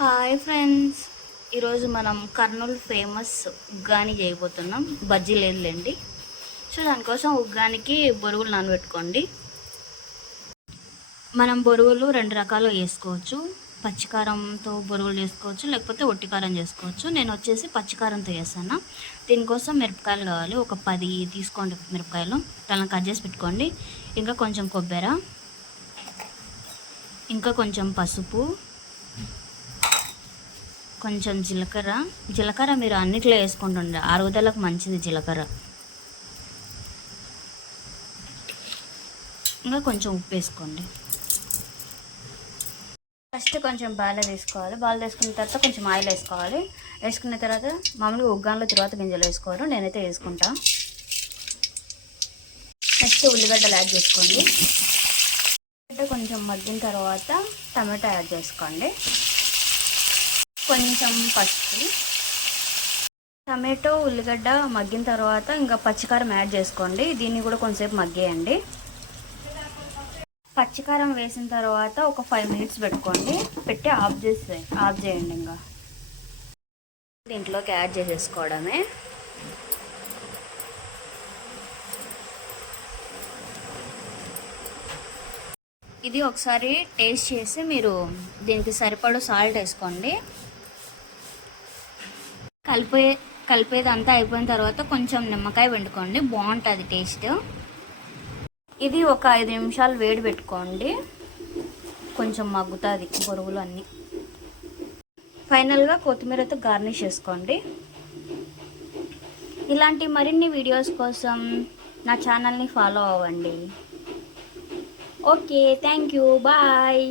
Hi friends, ఈరోజు మనం Kurnool famous uggani చేయబోతున్నాం. బజ్జీ లేదులేండి. సో దానికోసం ఉగ్గానికి బొరుగులు నానబెట్టుకోండి. మనం బొరుగులు రెండు రకాలు వేసుకోవచ్చు. పచ్చికారంతో బొరుగులు చేసుకోవచ్చు, లేకపోతే ఒట్టికారం చేసుకోవచ్చు. నేను వచ్చేసి పచ్చికారంతో చేస్తాను. దీనికోసం మిరపకాయలు కావాలి. ఒక 10 తీసుకోండి మిరపకాయలు. దాన్ని కట్ చేసి పెట్టుకోండి. ఇంకా కొంచెం కొబ్బరి, ఇంకా కొంచెం పసుపు, కొంచెం జీలకర్ర మీరు అన్నిట్లో వేసుకుంటుండే, అరుగుదలకు మంచిది జీలకర్ర. ఇంకా కొంచెం ఉప్పు వేసుకోండి. ఫస్ట్ కొంచెం బాగా తీసుకోవాలి. బాగా తీసుకున్న తర్వాత కొంచెం ఆయిల్ వేసుకోవాలి. వేసుకున్న తర్వాత మామూలుగా ఉగ్గాన్లో తర్వాత గింజలు వేసుకోరు, నేనైతే వేసుకుంటా. నెక్స్ట్ ఉల్లిగడ్డలు యాడ్ చేసుకోండి. కొంచెం మగ్గిన తర్వాత టమాటా యాడ్ చేసుకోండి. కొంచెం పసుపు. టమాటో ఉల్లిగడ్డ మగ్గిన తర్వాత ఇంకా పచ్చికారం యాడ్ చేసుకోండి. దీన్ని కూడా కొంచెంసేపు మగ్గేయండి. పచ్చికారం వేసిన తర్వాత ఒక 5 మినిట్స్ పెట్టుకోండి. పెట్టి ఆఫ్ చేయండి. ఇంకా దీంట్లోకి యాడ్ చేసేసుకోవడమే. ఇది ఒకసారి టేస్ట్ చేసి మీరు దీనికి సరిపడా సాల్ట్ వేసుకోండి. కలిపేది అంతా అయిపోయిన తర్వాత కొంచెం నిమ్మకాయ పిండుకోండి, బాగుంటుంది టేస్ట్. ఇది ఒక 5 నిమిషాలు వేడి పెట్టుకోండి, కొంచెం మగ్గుతుంది బొరుగులు అన్నీ. ఫైనల్గా కొత్తిమీరతో గార్నిష్ చేసుకోండి. ఇలాంటి మరిన్ని వీడియోస్ కోసం నా ఛానల్ని ఫాలో అవ్వండి. Okay, thank you, bye.